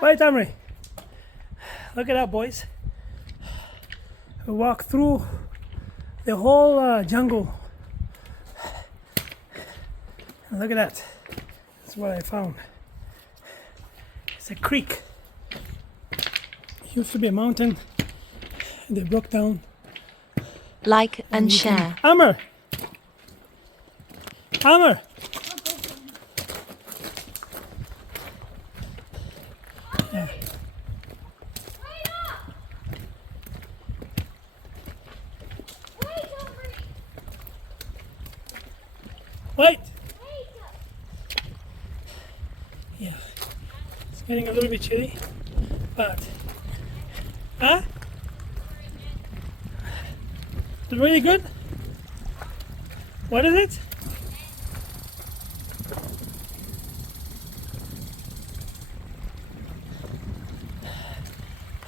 Wait, Amri. Look at that, boys. We walk through the whole jungle. And look at that. That's what I found. It's a creek. It used to be a mountain. And they broke down. Like and share. Amr! Amr! Yeah. Wait! Yeah, it's getting a little bit chilly, but huh? It's really good. What is it?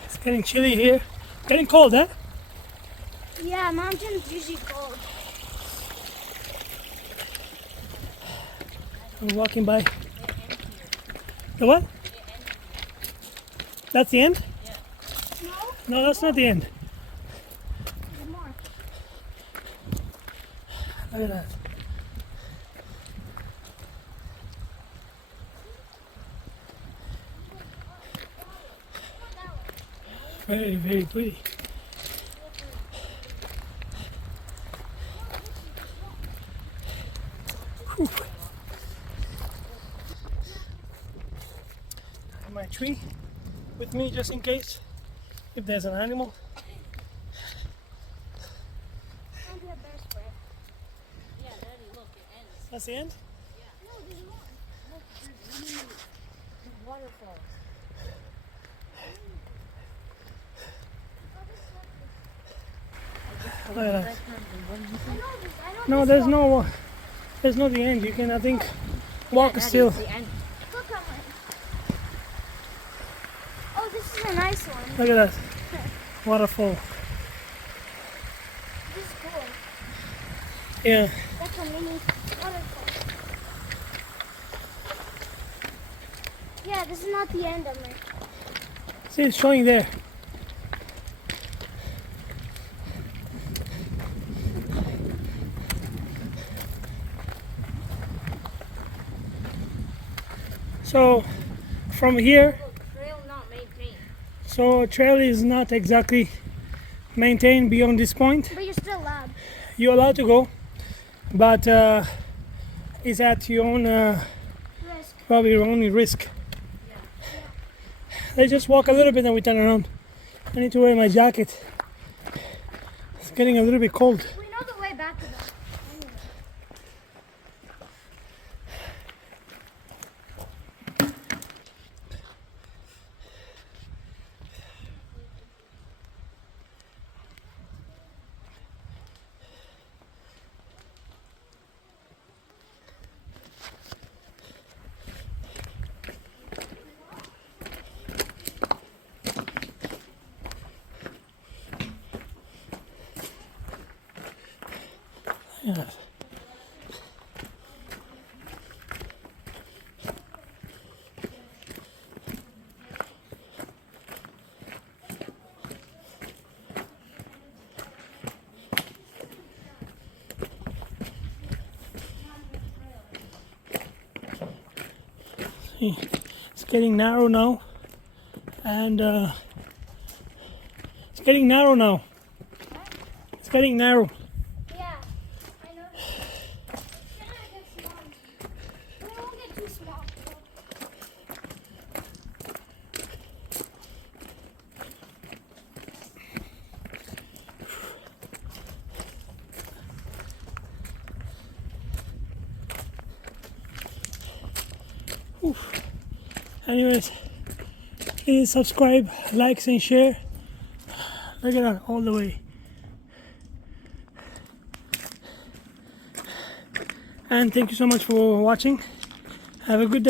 It's getting chilly here. Getting cold, huh? Yeah, mountains usually cold. I'm walking by. The what? That's the end? No, No, that's not the end. there's more. Look at that. Very, very pretty. Whew. I have my tree with me just in case if there's an animal. I'll be a bear spray. That's the end? No, there's more. Look, there's waterfalls. Look at that. I know this. I know No, this there's one. no, there's not the end. You can, I think, walk still. Look at mine. Oh, this is a nice one. Look at that waterfall. This is cool. Yeah. That's a mini waterfall. Yeah, this is not the end of it. See, it's showing there. So from here, Trail not maintained. so trail is not exactly maintained beyond this point. But you're still allowed. You're allowed to go, but it's at your own, Risk. probably your own risk. Let's just walk a little bit and we turn around. I need to wear my jacket. It's getting a little bit cold. We know the way back to that. Anyway. Yeah. See, it's getting narrow now, and it's getting narrow now. It's getting narrow. Yeah, I know. Can I get small? We won't get too small. Anyways, please subscribe, likes and share. Look at that all the way. And thank you so much for watching. Have a good day.